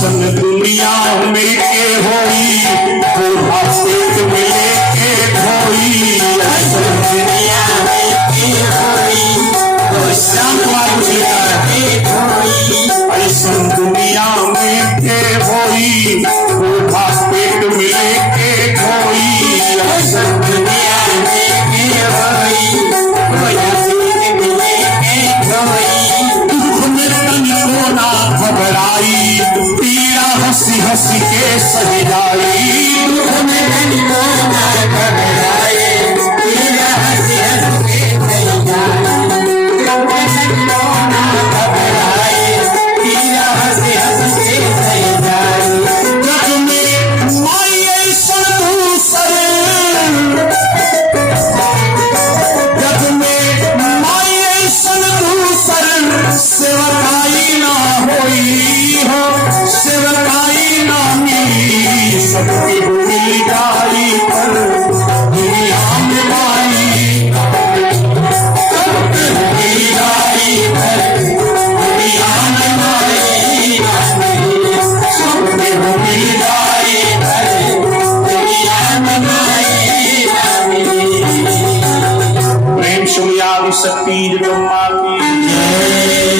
ऐसन दुनिया में के होई बूढ़ा पेट में लेके ढोई। ऐसन दुनिया में के होई श्याम कुमार कुछ लिखा है। ऐसन दुनिया में के होई बूढ़ा पेट में लेके ढोई। ऐसन दुनिया में के होई बूढ़ा पेट में लेके ढोई। दुख में तनिको ना घबराई पीड़ा हंसी हंसी के सही जाई। दुख में तनिको ना घबराई पीड़ा हंसी हंसी के सही जाई। दुख में तनिको ना घबराई पीड़ा हंसी हंसी के सही जाई। जग में माई ऐसन दूसर जग में माई ऐसन दूसर सेवकाई ना होई हो सेवकाई ना मिली। सबकी मिल जाई पर दुनिया में माई सबकी मिल जाई पर दुनिया में माई सबकी मिल जाई पर दुनिया में माई। प्रेम सुनियादी शक्ति ब्रह्मा की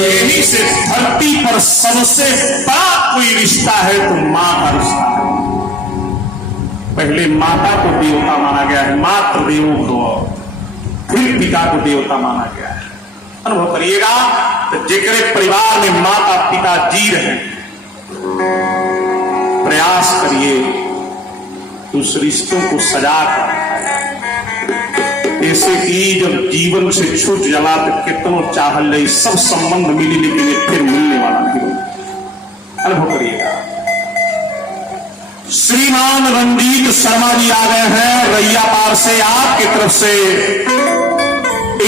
यही से धरती पर सबसे बड़ा कोई रिश्ता है तो मां का रिश्ता है। पहले माता को देवता माना गया है, मातृ देवो भव, फिर पिता को देवता माना गया है। अनुभव करिएगा तो जेकरे परिवार में माता पिता जी रहे प्रयास करिए उस रिश्तों को सजा कर ऐसे कि जब जीवन से छूट जाला तो कितनों चाहल ले सब संबंध मिली लेकिन फिर मिलने वाला नहीं होगा। अनुभव करिएगा। श्रीमान रंजीत शर्मा जी आ गए हैं रैया पार से। आपकी तरफ से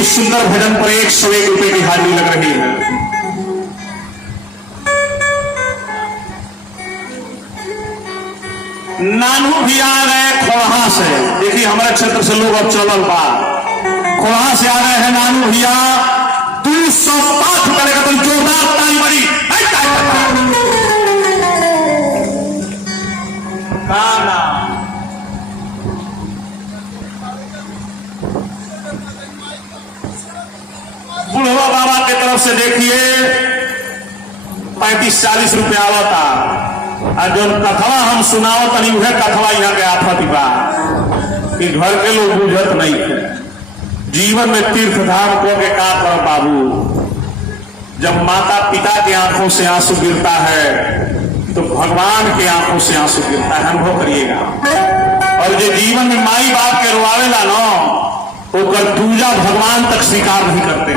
इस सुंदर भजन पर 101 रुपए की हाजिरी लग रही है। नानू भी आ गए खोहा से। देखिए हमारे क्षेत्र से लोग अब चलल बा। खोहा से आ गए हैं नानू भैया। 205 रुपए लेकर तुम जोरदार ताली बड़ी काना बुढ़वा बाबा की तरफ से देखिए 35-40 रुपया आवता। और जो कथवा हम सुनाओ तनी वह कथवा यहाँ के आफत बा कि घर के लोग बुझत नहीं थे। जीवन में तीर्थ धाम को के का कर बाबू। जब माता पिता की आंखों से आंसू गिरता है तो भगवान की आंखों से आंसू गिरता है। अनुभव करिएगा। और जो जीवन में माई बाप के रोआवेला न ओकर पूजा भगवान तक स्वीकार नहीं करते।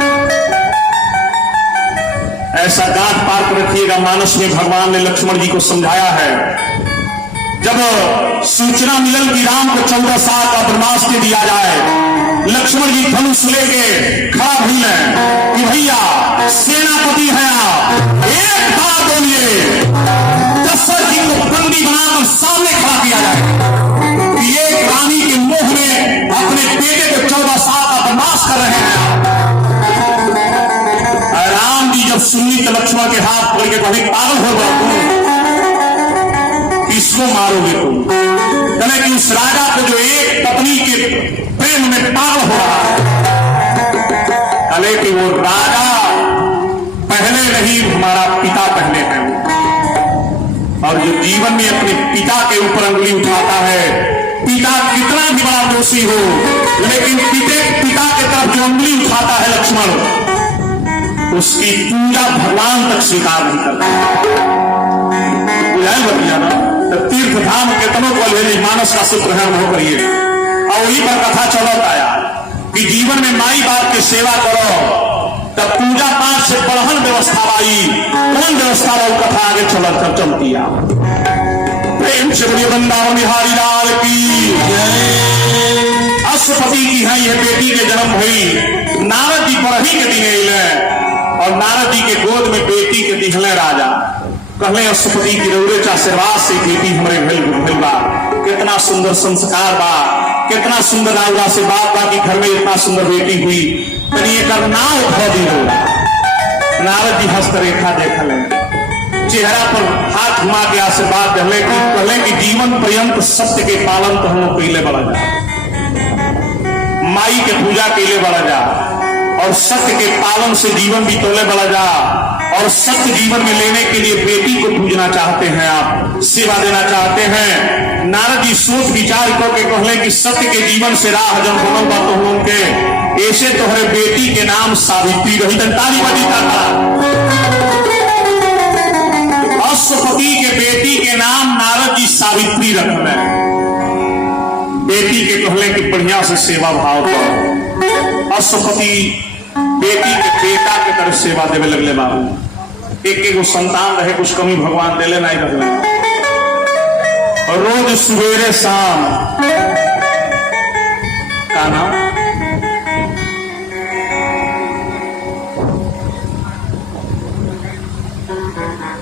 ऐसा गांठ पार कर रखिएगा। मानस में भगवान ने लक्ष्मण जी को समझाया है। जब सूचना मिलल कि राम को 14 साल का वनवास दे दिया जाए, लक्ष्मण जी धनुष लेके खड़ा भइले कि भैया सेनापति है आप, एक बात बोलिए। दशरथ जी को बंदी बनाकर सामने खड़ा किया जाए कि एक रानी के मोह में अपने बेटे को 14 साल का वनवास कर रहे हैं। राम जी जब सुनी तो लक्ष्मण के हाथ पकड़ के कभी पागल हो गया तुम, इसको मारोगे तुम। कहने कि उस राजा को जो एक पत्नी के प्रेम में पागल हो रहा है, कहने कि वो राजा पहले नहीं हमारा पिता पहले है। और जो जीवन में अपने पिता के ऊपर अंगुली उठाता है, पिता कितना भी बड़ा दोषी हो लेकिन पिता के तरफ जो अंगुली उठाता है लक्ष्मण, उसकी पूजा भगवान तक स्वीकार नहीं करता। बतिया ना तो तीर्थ धाम कितनों को ले मानस का सूत्र है। अनुभव करिए। और वही पर कथा चलत आया कि जीवन में माई बाप की सेवा करो तब पूजा पाठ से बढ़न व्यवस्था आई। कौन व्यवस्था वो कथा आगे चलती है। प्रेम से बोलिए वृंदावन बिहारी लाल की। अष्टपति की है यह बेटी के जन्म हुई। नारद जी पर ही के दिन और नारद जी के गोद में बेटी के दिखले राजा। कहले अष्टपति की रौरेचा आशीर्वाद से बेटी हमारे भेल बा। कितना सुंदर संस्कार बा, कितना सुंदर राजा से बात बा कि घर में इतना सुंदर बेटी हुई। तनी एक नाव खो दी हो। नारद जी हस्तरेखा देख ले चेहरा पर हाथ घुमा के आशीर्वाद कहले कि जीवन पर्यंत सत्य के पालन तो हम कैले बड़ा जा, माई के पूजा कैले बड़ा जा और सत्य के पालन से जीवन बितौले बड़ा जा, और सत्य जीवन में लेने के लिए बेटी को पूजना चाहते हैं, आप सेवा देना चाहते हैं। नारद जी सोच विचार करके कहले कि सत्य के जीवन से राह जन बनल बा तो उनके ऐसे तोहरे बेटी के नाम सावित्री रही। ताली बजी था अश्वपति के बेटी के नाम नारद जी सावित्री रखले। बेटी के कहले कि बढ़िया से सेवा भाव करो। अश्वपति बेटी के बेटा के तरफ सेवा देवे लगले। बाबू एक एगो संतान रहे, कुछ कमी भगवान देले नहीं रखले। रोज सवेरे शाम का नाम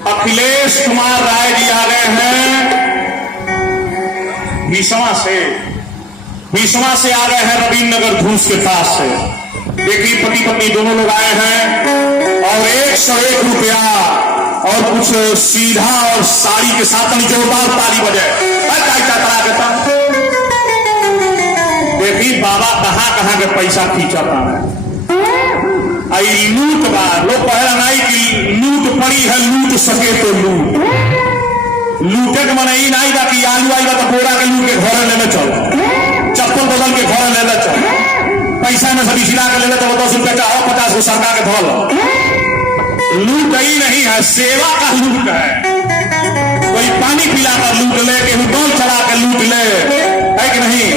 अखिलेश कुमार राय जी आ गए हैं भीषमा से आ गए हैं रवीन्द्र नगर धूस के पास से। देखिए पति पत्नी दोनों लोग आए हैं और 101 रुपया और कुछ सीधा और साड़ी के साथ जोरदार ताली बजे। देखिए बाबा कहाँ के पैसा खींचता है। आई लूट बा लोग पहला नहीं कि लूट पड़ी है, लूट सके तो लूटे के मने नहीं बा कि आलू आई बा तो बोरा के लूट के घर लेने चलो, चप्पल बदल के घर लेने चलो, पैसा में सभी छिला के लेने चलो, 10 रुपया चाहो 50 को सरकार के धोल। लूट ही नहीं है, सेवा का लूट है। कोई पानी पिलाकर लूट ले, केहू डोल चला के लूट ले, है कि नहीं?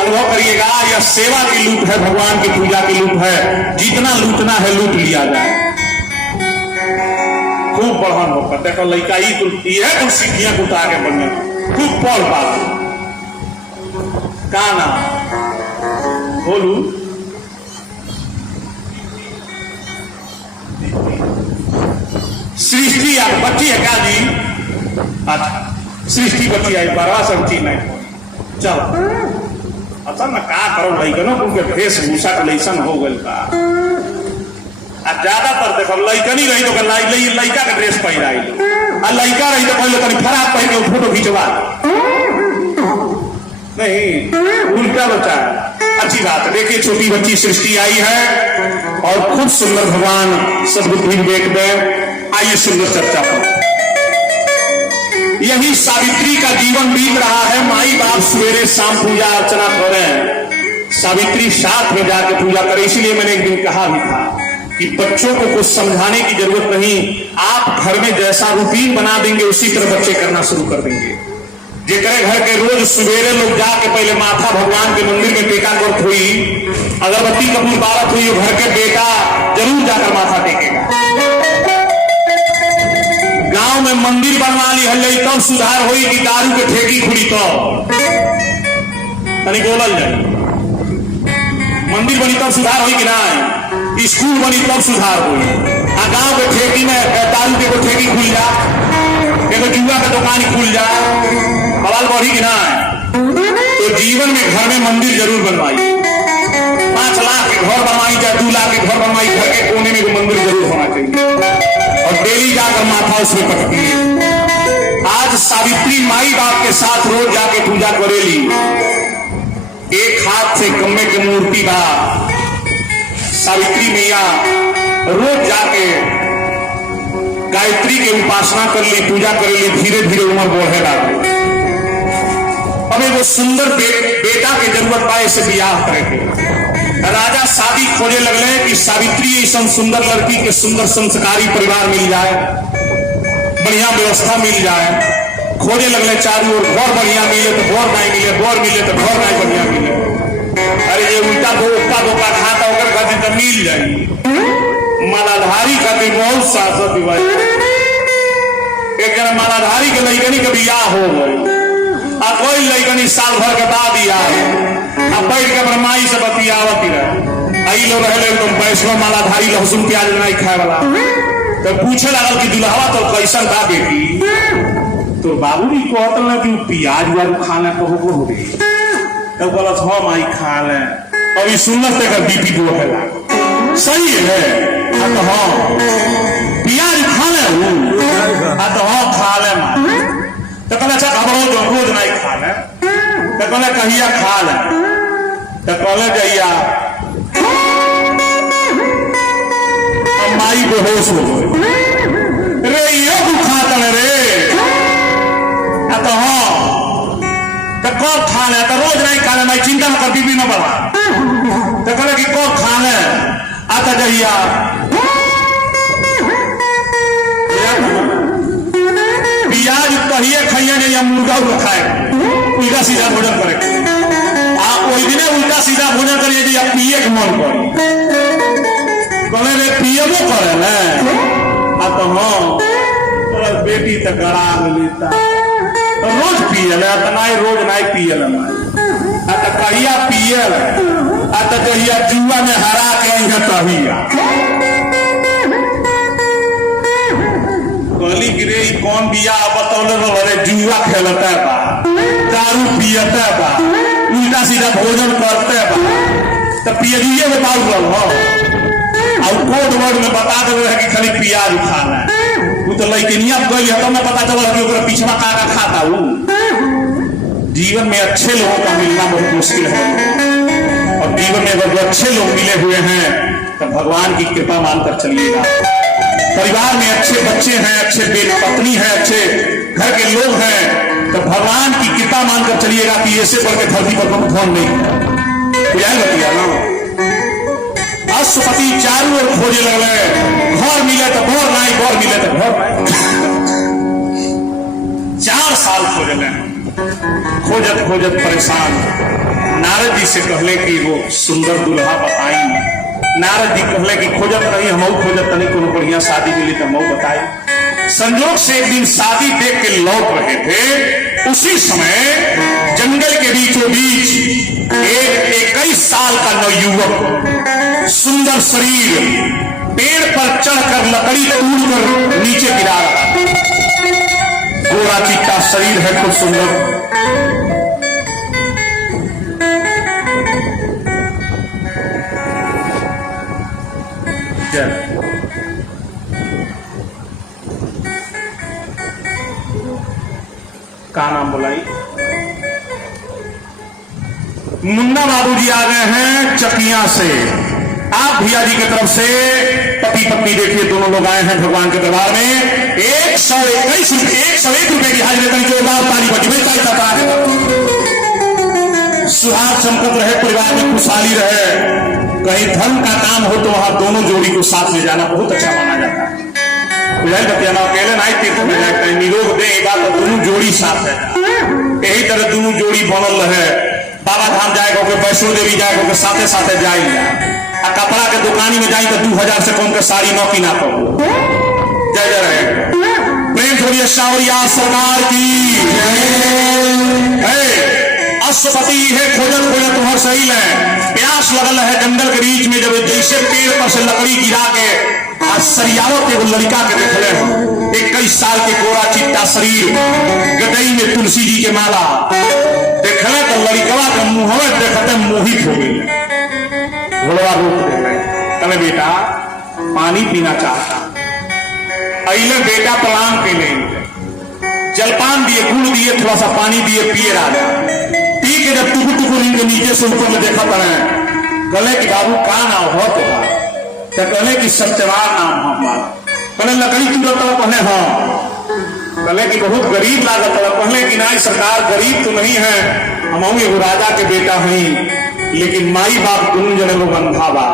अनुभव करिएगा, यह सेवा की लूट है, भगवान की पूजा की लूट है। जितना लूटना है लूट लिया जाए। खूब बढ़न होकर देखो लड़का ही है कुछ सीखियां कुछ आगे बढ़ने खूब पढ़ पाते का ना बोलू। सृष्टि आप बच्ची है क्या जी? अच्छा सृष्टि बच्ची आई, 12 संची नहीं चलो अच्छा ना का करो लैकनों उनके वेशभूषा का लैसन हो गल का। ज्यादातर देखो लैकनी रही तो लैका के ड्रेस पहन आई, और लैका रही तो पहले तनी खराब पहन के फोटो खिंचवा नहीं उल्टा बचा। अच्छी बात है। देखिए छोटी बच्ची सृष्टि आई है और खूब सुंदर भगवान सद्बुद्धि विवेक दे। आइए सुंदर चर्चा पर। यही सावित्री का जीवन बीत रहा है। माई बाप सवेरे शाम पूजा अर्चना करें, सावित्री साथ में जाकर पूजा करें। इसलिए मैंने एक दिन कहा भी था कि बच्चों को कुछ समझाने की जरूरत नहीं, आप घर में जैसा रूटीन बना देंगे उसी तरह बच्चे करना शुरू कर देंगे। जेकरे घर के रोज सवेरे लोग जाके पहले माथा भगवान के मंदिर में टेका करत हुई, अगरबत्ती कपूर बारत हुई, घर के बेटा जरूर जाकर माथा टेकेगा। गांव में मंदिर बनवा ली हल्ले तब सुधार हुई कि दारू के ठेकी खुली तो तनी बोलल जाए। मंदिर बनी तब सुधार हुई कि ना, स्कूल बनी तब सुधार हुई। गांव के ठेकी में दारू के ठेकी खुल जा, एगो जुआ के दुकान खुल जा, बवाल बढ़ी कि ना। तो जीवन में घर में मंदिर जरूर बनवाई। 5 लाख के घर बनवाई चाहे 2 लाख के घर बनवाई, घर के कोने में मंदिर जरूर होना चाहिए और डेली जाकर माथा उसमें पटकी। आज सावित्री माई बाप के साथ रोज जाके पूजा करेली। एक हाथ से गम्मे की मूर्ति बा, सावित्री मैया रोज जाके गायत्री की उपासना कर ली, पूजा कर ली। धीरे धीरे उम्र बढ़े लगी। अब एगो सुंदर बेटा के जरूरत पाए से बियाह करे। राजा शादी खोजे लगले कि सावित्री ऐसा सुंदर लड़की के सुंदर संस्कारी परिवार मिल जाए, बढ़िया व्यवस्था मिल जाए। खोजे लगले चारों ओर, घर बढ़िया मिले तो घर नहीं मिले, घर मिले तो घर नहीं बढ़िया मिले। अरे ये उल्टा धोखा खाता होकर खातिर तो मिल जाएगी। मालाधारी खातिर बहुत शासक दिवाई। एक जना मालाधारी के लैकनी के बियाह हो गई, और कोई लैकनी साल भर के बाद ही आए, अब बैठ के ब्रह्माई से बतियावती रहे। आई लोग रहे एकदम वैष्णव मालाधारी, लहसुन प्याज नहीं खाए वाला। तो पूछे लगल कि दुल्हवा तो कैसन बा बेटी? तो बाबूजी कहते ना कि प्याज व्याज खाना कहो हो गई। तो बोला हम आई खा ले। अभी सुनत तक बीपी दो है सही है। तो हाँ प्याज खा ले तो हाँ खा ले माई। तो कहले अच्छा खबरों जो रोज नहीं खा ले। तो कहले कहिया खा ले। तो कहले जइया माई बेहोश हो गई। रे यो खाता रे तो हाँ तो कब खा ले। तो रोज नहीं खा ले मैं चिंता में कर बीबी न बढ़ा। तो कहले कि कब खा ले। आता जइया प्याज कहिए खाइए नहीं या मुर्गा खाए उल्टा सीधा भोजन करे। आप वही दिन उल्टा सीधा भोजन करिए जी आप पिए के मन कर कहले रे पियबो करे ना। आ तो हाँ बेटी तो गड़ा लेता रोज पियल तो नहीं रोज नहीं पियल आ तो कहिया पियल आ तो कहिया जुआ में हरा के कहिया कहली कि रे कौन बिया बतौले रे जुआ खेलता बा दारू पियता बा उल्टा सीधा भोजन करते बा तो पियलिए बताऊ हो और कोड वर्ड में बता दे कि खाली प्याज खाना वो तो लड़किनिया गई है तब मैं पता चला कि ओकरा पिछवा का खाता हूँ। जीवन में अच्छे लोगों का मिलना बहुत मुश्किल है और जीवन में अगर अच्छे लोग मिले हुए हैं तो भगवान की कृपा मानकर चलिएगा। परिवार में अच्छे बच्चे हैं अच्छे पत्नी है अच्छे घर के लोग हैं तो भगवान की कृपा मानकर चलिएगा कि ऐसे बढ़ के धरती पर कभी फोन नहीं बतिया ना। अश्वपति चारों ओर खोजे लगे घर मिले तो घर नहीं घर मिले तो घर नहीं। 4 साल खोजले खोजत खोजत परेशान नारद जी से कहले कि वो सुंदर दुल्हा बताई। नारद जी कहले कि खोजत रही हम खोजत तनी कोनो बढ़िया शादी के लिए तो हम बताई। संजोग से एक दिन शादी देख के लौट रहे थे उसी समय जंगल के बीचों बीच एक 21 साल का नवयुवक सुंदर शरीर पेड़ पर चढ़कर लकड़ी तोड़कर नीचे गिरा रहा। गोरा चिट्टा शरीर है खूब सुंदर। का नाम बुलाई? मुन्ना बाबू जी आ गए हैं चकिया से। आप भैया जी की तरफ से पति पत्नी देखिए दोनों लोग आए हैं भगवान के दरबार में। 101 रुपए की हाजिरी करके जोरदार ताली बजी में चाहता है। सुहाग संपत रहे परिवार में खुशहाली रहे। कहीं धर्म का काम हो तो वहां दोनों जोड़ी को साथ ले जाना बहुत अच्छा माना जाता है। अकेले नहीं तीर्थ में जाए कहीं निरोग दे तो दोनों जोड़ी साथ है। यही तरह दोनों जोड़ी बनल रहे। बाबा धाम जाएगा वैष्णो देवी जाएगा साथे साथे जाएगा। कपड़ा के दुकानी में जाए तो 2000 से कम के साड़ी न किना पड़ो। जय जय रहे प्रेम थोड़ी सावरिया सरकार की। अश्वपति है खोजत खोजत तुम्हार सही है प्यास लगल है जंगल के बीच में। जब जैसे पेड़ पर से लकड़ी गिरा के सरियावत एगो लड़का के देखले हो 21 साल के गोरा चिट्टा शरीर गदई में तुलसी जी के माला देखले तो लड़कवा के मुंह देखते मोहित हो गई। घोड़वा रोक दे कहले बेटा पानी पीना चाहता। अइले बेटा प्रणाम के ले जलपान दिए गुड़ दिए थोड़ा सा पानी दिए पिए राजा। पी के जब टुकु टुकु के नीचे से ऊपर में देखा पड़े कहले कि बाबू का नाम हो तो कहले कि सत्यवान नाम है हमारा। कहले लकड़ी टूटत कहले हाँ। कहले कि बहुत गरीब लागत है। कहले कि नहीं सरकार गरीब तो नहीं है हम एगो राजा के बेटा हैं लेकिन माई बाप दोनों जने लोग अंधा बा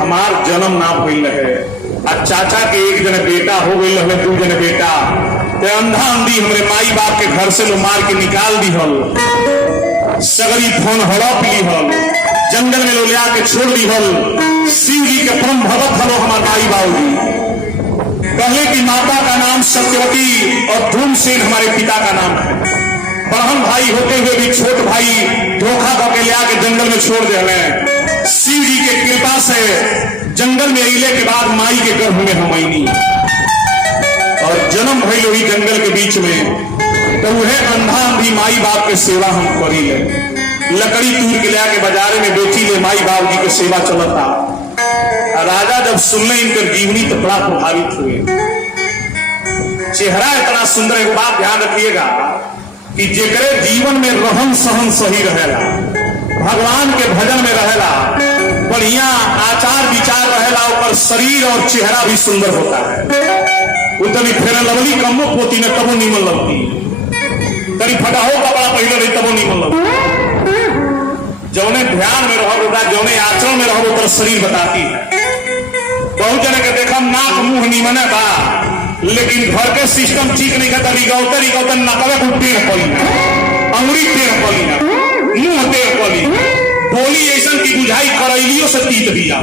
हमार जन्म ना भइल रहे। और चाचा के एक जने बेटा हो गई रहे 2 जने बेटा ते अंधा अंधी हमरे माई बाप के घर से लो मार के निकाल दी हल। सगरी फोन हड़प ली हल जंगल में लो ले आके छोड़ दी हल। शिव जी के परम भगत हलो हमारे माई बाबू। कहले कि माता का नाम सत्यवती और धूमसेन हमारे पिता का नाम है। बहन भाई होते हुए भी छोट भाई धोखा करके ले आके जंगल में छोड़ दे। शिव जी के कृपा से जंगल में अइले के बाद माई के गर्भ में हम आईनी और जन्म भइल वही जंगल के बीच में। तो वह अंधा अंधी माई बाप के सेवा हम करी ले। लकड़ी तूर के ले आके बाजार में बेची ले माई बाप जी की सेवा चलता। राजा जब सुनले इनकर जीवनी तो बड़ा प्रभावित हुए। चेहरा इतना सुंदर। एक बात ध्यान रखिएगा कि जेकरे जीवन में रहन सहन सही रहेला, भगवान के भजन में रहेला, बढ़िया आचार विचार रहेला, और शरीर और चेहरा भी सुंदर होता है। वो तनी फेर लवली कमो पोती ने तबो नीमन लगती, तनी फटाहो कपड़ा पहले रही तबो नीमन लगती। जौने ध्यान में रहो, जौने आचरण में रहो, तो शरीर बताती है। बहुत जने के देखा नाक मुंह नीमने बा, लेकिन घर के सिस्टम ठीक नहीं करता। रिगौते नकवे को टेढ़ पड़ी ना, अंगुरी टेढ़ पड़ी ना, मुंह टेढ़ पड़ी, बोली ऐसा की बुझाई करैलियों से तीत दिया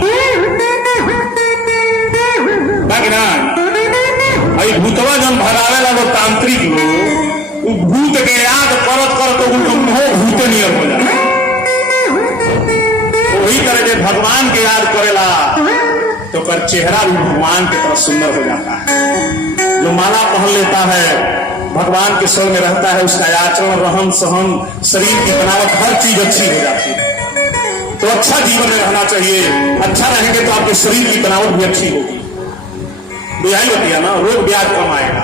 बाकी ना। अई भूतवा जन भगावेला वो तांत्रिक लोग, वो भूत के याद करत करत तो मुंह भूते नहीं हो जाए। वही तरह के भगवान के याद करेला तो कर चेहरा भी भगवान की तरह सुंदर हो जाता है। जो माला पहन लेता है, भगवान के स्वर में रहता है, उसका आचरण, रहन सहन, शरीर की बनावट, हर चीज अच्छी हो जाती है। तो अच्छा जीवन में रहना चाहिए। अच्छा रहेंगे तो आपके शरीर की बनावट भी अच्छी होगी। बुझाई होती है ना, रोग ब्याज कम आएगा।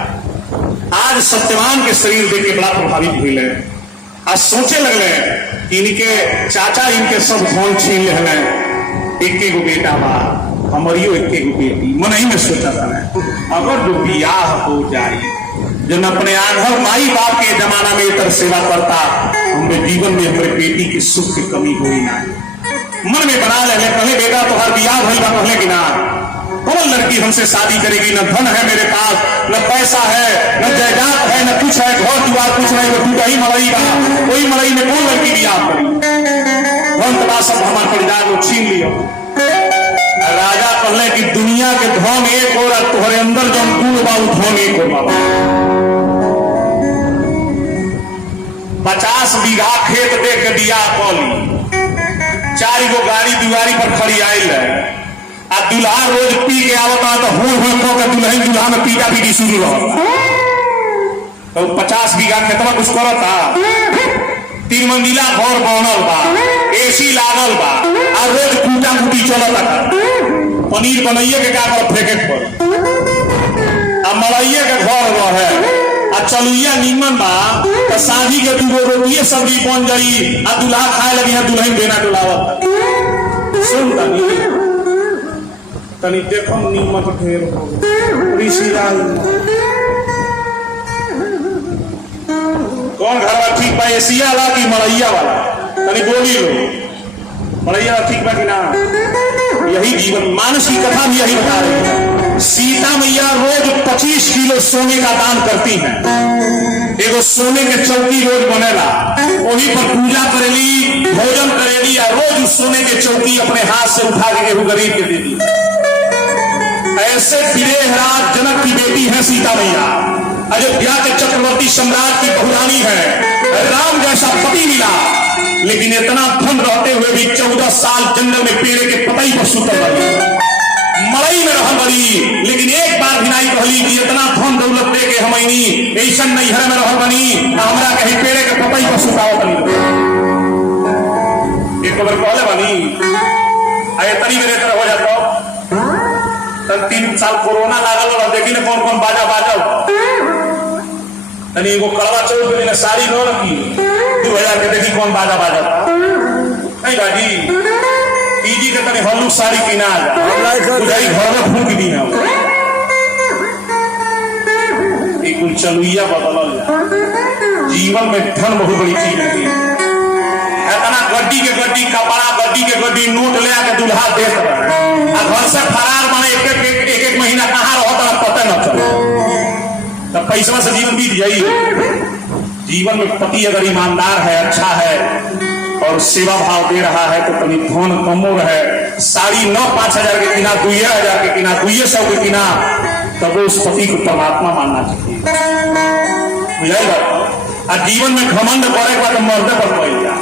आज सत्यवान के शरीर देख के बड़ा प्रभावित हुई है। आज सोचे लगले कि इनके चाचा इनके सब धन छीन ले, एक गो बेटा बा, हमारियो एक बेटी। मन ही में सोचा था अगर जो बियाह हो जाए, जो न अपने आंधर माई बाप के जमाना में इतर सेवा करता, हमारे जीवन में हमारे बेटी की सुख की कमी हुई ना। मन में बना ले पहले बेटा तो हर बियाह भई बा, पहले कि ना कौन लड़की हमसे शादी करेगी? न धन है मेरे पास, न पैसा है, न जायदाद है, न कुछ है, घर दुआर कुछ नहीं, वो टूटा ही मरई बा। कोई मरई में कौन लड़की बियाह करी? धन तबा सब हमारे परिवार को छीन लिया। राजा कहले कि दुनिया के धन एक और तुम्हारे अंदर जो गुण बा धन एक हो बाबा। 50 बीघा खेत दे के दिया कौली, 4 गो गाड़ी दुआरी पर खड़ी आयल है। आ दुल्हा रोज पी के आवता तो हो के दुल्हन दुल्हा में पीटा पीटी शुरू रहता। तो 50 बीघा खेतवा कुछ करता, 3 मंजिला घर बनल बा, एसी लागल बा, और रोज कूटा कुटी चलता। पनीर बनाइए के क्या कर फेंके पर, अब मलाइए के घर रहे, आ चलुइया नीमन बा तो शादी के 2 गो रोटिए सब्जी बन जाई, आ दुल्हा खाए लगी है, दुल्हन बेना डुलावत। सुन तनी देखो नीमत ढेर हो कौन घर वाला ठीक बा? एसिया वाला कि मलैया वाला? तनी बोली लो, मलैया वाला ठीक बा कि ना? यही जीवन, मानस की कथा भी यही बता रही है। सीता मैया रोज 25 किलो सोने का दान करती हैं। एगो सोने के चौकी रोज बनेला, वही पर पूजा करेली, भोजन करेली, और रोज सोने के चौकी अपने हाथ से उठा के केहू गरीब के दे दी। ऐसे विदेहराज जनक की बेटी है सीता मैया, अयोध्या के चक्रवर्ती सम्राट की बहुरानी है, राम जैसा पति मिला, लेकिन इतना धन रहते हुए भी 14 साल जंगल में पेड़ के पतई पर सुतल रही, मड़ई में रह बनी। लेकिन एक बार भिनाई कहली कि इतना धन दौलत दे के हमनी ऐसा नैहर में रह बनी, हमरा कहीं पेड़ के पतई पर सुतावत नहीं। एक बार कहले बनी अरे तरी मेरे तरह हो जाता। 3 साल कोरोना लागल, देखी ना कौन कौन बाजा बाजा तनी वो कड़वा चौक में साड़ी नो रखी 2000 के, देखी कौन बाजा बाजा नहीं बाजी पीजी के तनी हल्लू साड़ी किना बुझाई घर में फूक दी ना। कुल चलुइया बदल जीवन में धन बहुत बड़ी चीज होती है। इतना गड्डी के गड्डी कपड़ा, गड्डी के गड्डी नोट ले आके दुल्हा देख रहे, घर से फरार बने एक महीना कहाँ रहो तो पता न चले, तब पैसा से जीवन बीत जाइए। जीवन में पति अगर ईमानदार है, अच्छा है और सेवा भाव दे रहा है तो कभी धन कमो रहे, साड़ी न 5000 के किना, 2000 के किना, 200 के किना, तब उस पति को परमात्मा मानना चाहिए। बुझाएगा? जीवन में घमंड करे तो मर्दे पर पड़ जा,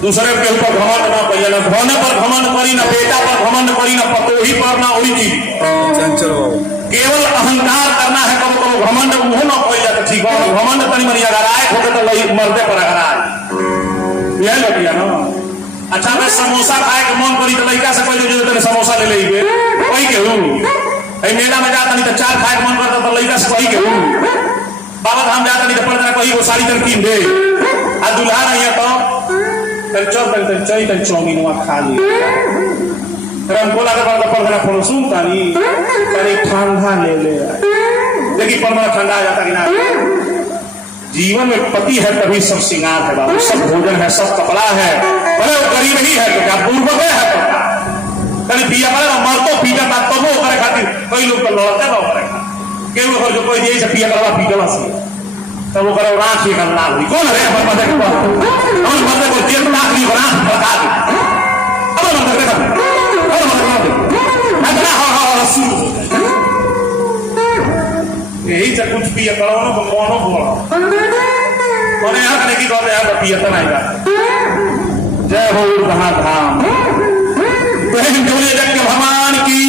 दूसरे के ऊपर घमंड ना पड़े, न धन पर घमंड करी, न बेटा पर घमंड करी, न पतोही पर, ना वही चीज। केवल अहंकार करना है, कब कब घमंड वो न पड़ जाए तो ठीक है। घमंड तनी मनी अगर आए होते तो मर्दे पर अगर आए यह लगिया ना। अच्छा मैं समोसा खाए के मन करी तो लड़का से पहले जो तेरे समोसा ले लेंगे वही केहू मेला में जाता नहीं तो चार खाए मन करता तो लड़का से कही के बाबा धाम जाता नहीं तो पड़ कही वो साड़ी तन कीन दे आ दुल्हा नहीं है तो तन चौमिन वहां खा लिया हमको लगा पड़ फोन सुनता नहीं तनी ठंडा ले लेकिन पर ठंडा आ जाता कि ना। जीवन में पति है तभी सब श्रृंगार है बाबू, सब भोजन है, सब कपड़ा है, भले वो गरीब ही है तो क्या पूर्वक है पता कहीं पिया पड़े ना मरतो पीटा था तब वो करे खातिर कई लोग तो लड़ते ना करे केहू जो कोई यही से पिया करवा पीटला से तब वो करे राख ही करना हुई कौन है पर मदद को हम मदद को जेल में आखिरी राख बता दे अब मदद कर और मदद दे अगला हा शुरू यही से कुछ पिया करो ना कोनो बोलो और यहाँ करने की बात है पिया तो नहीं जाता। जय हो कहा धाम भगवान की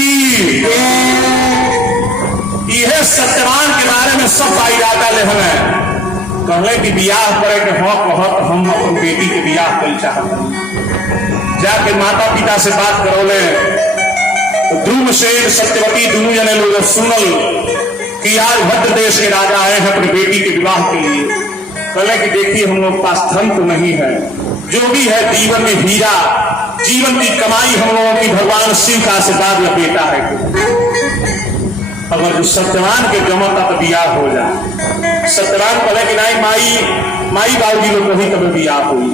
यह सत्यवान के बारे में सब पाई जाता ले हमें कहले कि बियाह करे के हो कहत हम अपन बेटी के बियाह कर चाहते जाके माता पिता से बात करोले तो ध्रुवसेन सत्यवती दोनों जने लोग सुनल कि आज भद्र देश के राजा आए हैं अपनी बेटी के विवाह के लिए। कहले कि देखिए हम लोग पास धन तो नहीं है, जो भी है जीवन में हीरा जीवन की कमाई हम लोगों की भगवान शिव का आशीर्वाद या बेटा है अगर जो सत्यवान के जमता तो बियाह हो जाए। सत्यवान कहले कि नहीं माई बाबू जी लोग कभी कभी बियाह हुई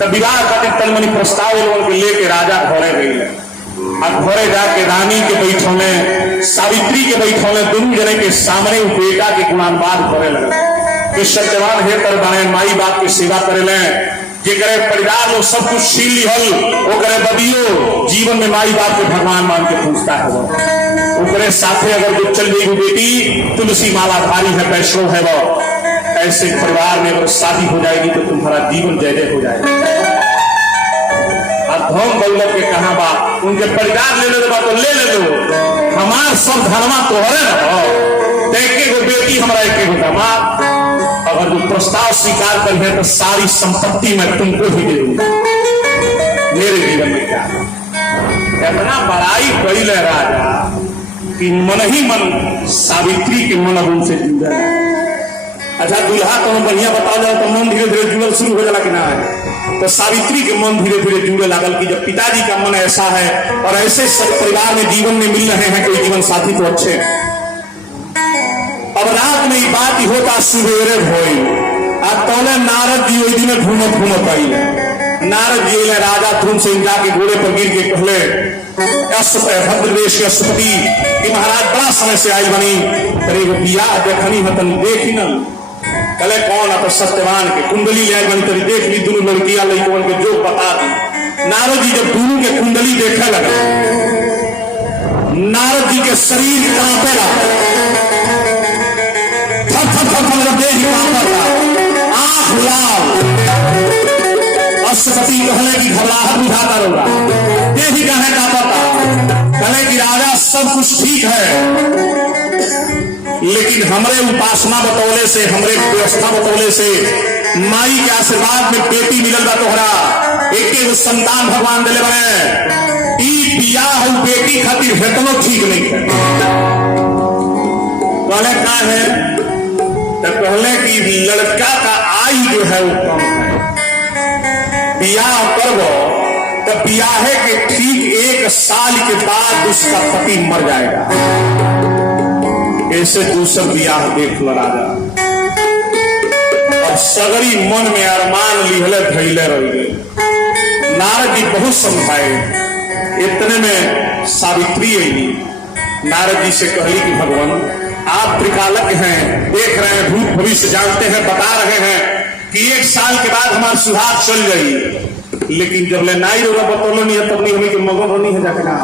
तब विवाह खातिर तलमनी प्रस्ताव लोगों के लेके राजा घरे गई और घरे जाके रानी के बैठौने सावित्री के बैठौने दोनों जने के सामने बेटा के गुणानुवाद करे लगे कि सत्यवान हे कर बने माई बाप की सेवा करे ले जे करे परिवार लोग सब कुछ छीन लिहल वो करे बदियो जीवन में माई बाप के भगवान मान के पूछता है वो करे साथे अगर जो चल गई बेटी तुलसी माला धारी है वैष्णव है वो ऐसे परिवार में अगर शादी हो जाएगी तो तुम्हारा जीवन जय जय हो जाएगा। धन दौलत के कहा बा उनके परिवार ले लो तो ले लो हमार सब धर्मा तोहरे न देखे को बेटी हमारा एक दामाद अगर जो प्रस्ताव स्वीकार कर है तो सारी संपत्ति मैं तुमको ही दे दूंगा। मेरे जीवन में क्या इतना बड़ाई करी ले राजा कि मन ही मन सावित्री के मन अब उनसे जुड़ा। अच्छा दूल्हा तो बढ़िया बता जाए तो मन धीरे धीरे जुड़ल शुरू हो जाला कि ना तो सावित्री के मन धीरे धीरे जुड़े लागल कि जब पिताजी का मन ऐसा है और ऐसे सब परिवार में जीवन में मिल रहे हैं कोई जीवन साथी तो अच्छे। अब रात में बात ही होता सुबेरे भोई अब तौले नारद जी वही दिन घूमत आई नारद जी ने राजा धूम से जाके घोड़े पर गिर के कहले भद्रदेश के अष्टपति कि महाराज बड़ा समय से आई बनी तेरे बियाह देखनी हतन देख ही न कले कौन तो सत्यवान के कुंडली ले बनी तरी देख ली दोनों लड़कियां लड़कों के जो बता दी। नारद जी जब दोनों के कुंडली देखने लगा नारद जी के शरीर कांपे लगा थर देह कांपा था आंख लाल अष्टपति कहले की घबराहट बुझाता रहा देह ही कहे कांपा था कहले की राजा सब कुछ ठीक है लेकिन हमरे उपासना बतौले से हमरे व्यवस्था बतौले से माई के आशीर्वाद में बेटी मिलल बा तोहरा एक संतान भगवान दिले बने ई बियाह बेटी खातिर हेतनो ठीक नहीं है। कहले का है तो कहले कि लड़का का आयु जो है वो कम है बियाह करबो तो बियाहे के ठीक 1 साल के बाद उसका पति मर जाएगा। ऐसे दूसर बियाह देख लो राजा और सगरी मन में अरमान लिहले धैले रह गए। नारद जी बहुत समझाए इतने में सावित्री आई नारद जी से कहली कि भगवान आप त्रिकालज्ञ हैं देख रहे हैं भूत भविष्य जानते हैं बता रहे हैं कि 1 साल के बाद हमारा सुहाग चल गई लेकिन जब ले नाई रोगा बतौलो नहीं है तब नहीं हमें के मगन नहीं है जाके ना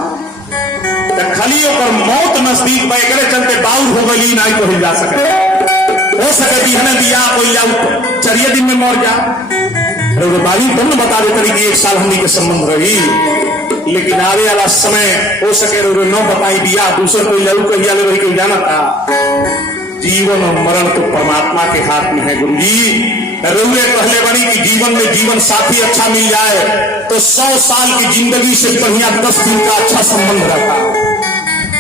खाली पर मौत नजदीक में एक चलते बाउल हो गई नहीं तो हिल जा सके हो सके बिहने दिया कोई जाऊ चरिए दिन में मर जा बाली तुम बता देते कि 1 साल हमनी के संबंध रही लेकिन आने वाला समय हो सके न बताई दिया दूसरे कोई लड़ू कहिया ले रही कोई जाना था। जीवन और मरण तो परमात्मा के हाथ में है गुरु जी। रउए कहले बनी कि जीवन में जीवन साथी अच्छा मिल जाए तो 100 साल की जिंदगी से बढ़िया 10 दिन का अच्छा संबंध रहता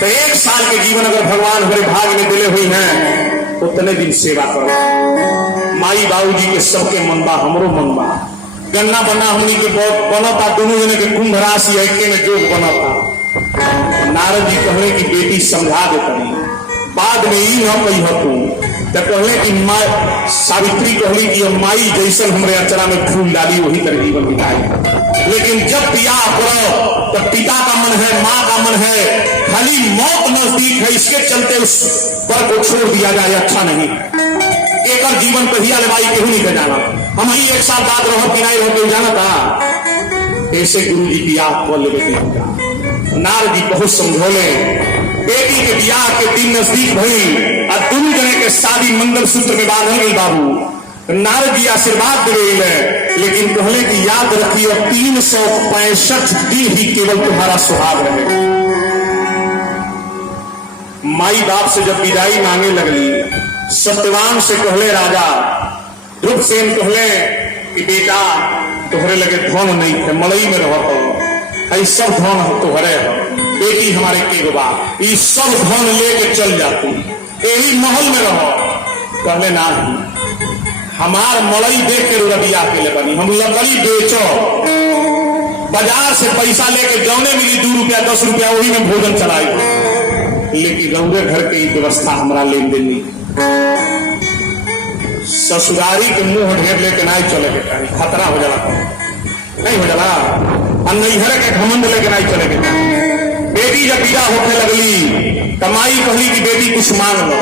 तो 1 साल के जीवन अगर भगवान हमारे भाग में दिले हुई हैं, उतने दिन सेवा करो। माई बाबूजी के सबके मनबा, हमरो मनबा, गन्ना बना हमनी के बहुत बनता, दोनों जने के कुंभ राशि एके में जोग बनता। नारद जी कहले कि बेटी समझा दे तनी, बाद में ई न कही तू। तो कहले कि सावित्री कहली कि माई जैसन हमरे अचरा में फूल डाली वही तरह जीवन बिताई। लेकिन जब बियाह करो तो पिता का मन है, माँ का मन है, खाली मौत नजदीक है, इसके चलते उस पर को छोड़ दिया जाए अच्छा नहीं। एक जीवन पे ही अलवाई केहू नहीं कर जाना। हम ही 1 साल बाद रहो कि नहीं रहो जाना था। ऐसे गुरु जी बियाह कर ले बेटी। नारद जी बहुत समझौले, बेटी के बियाह के दिन नजदीक भई और दोनों जने के शादी मंगल सूत्र में बांधल गई। बाबू नारद जी आशीर्वाद दे रहे, लेकिन कहले कि याद रखिए 365 दिन ही केवल तुम्हारा सुहाग रहे। माई बाप से जब विदाई मांगे लगली, सत्यवान से कहले राजा, ध्रुवसेन कहले कि बेटा तोहरे लगे धन नहीं थे, मलई में रह, ऐ सब धन तोहरे हो, बेटी हमारे के बा, ये सब धन लेके चल जाती, यही महल में रहो। कहले ना, हमार मलई देख के रुदिया के ले बनी, हम लकड़ी बेचो, बाजार से पैसा लेके जौने मिली 2 रुपया 10 रुपया वही में भोजन चलाई, लेकिन रउरे घर के व्यवस्था हमारा लेन देन नहीं। ससुरारी के मुंह ढेर लेके नहीं चले के चाही, खतरा हो जाला, नहीं हो जाला। और नैहर के घमंड लेके नहीं चले के चाही। बेटी जब विदा होने लगली, कमाई कहली कि बेटी कुछ मांग लो,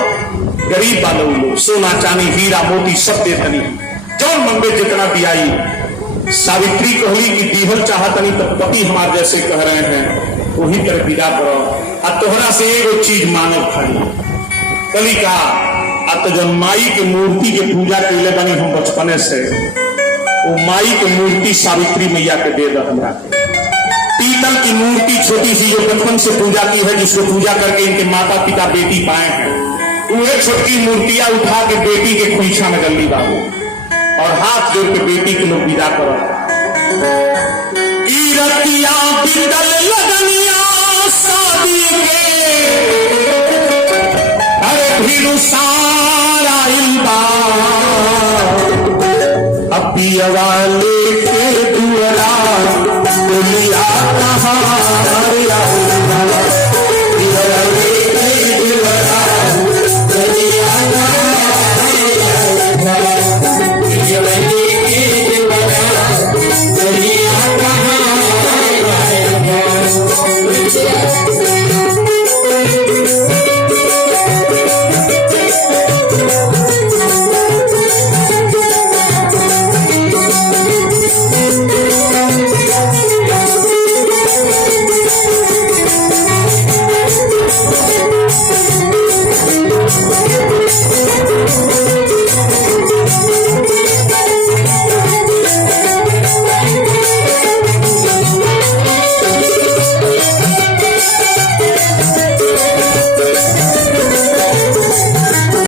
गरीब बालो लोग सोना चांदी हीरा मोती सब दे तनी, जौन मंगे जितना दियाई। सावित्री कहली कि दीहल चाहतनी तो पति हमारे जैसे कह रहे हैं वही तरह विदा करो, और तोहरा से एगो चीज मांगब खाली। कली का तो जब माई के मूर्ति के पूजा कैले बनी हम बचपने से, वो माई के मूर्ति सावित्री मैया के दे दो हमरा के। पीतल की मूर्ति छोटी सी जो बचपन से पूजा की है, जिसको पूजा करके इनके माता पिता बेटी पाए हैं, वो एक छोटी मूर्तियां उठा के बेटी के खोइछा में गली बाबू, और हाथ जोड़ के बेटी के लोग विदा करो। ईरतिया बिंदल लगनिया शादी के, अरे भीरू सारा इल्बा अपिया वाले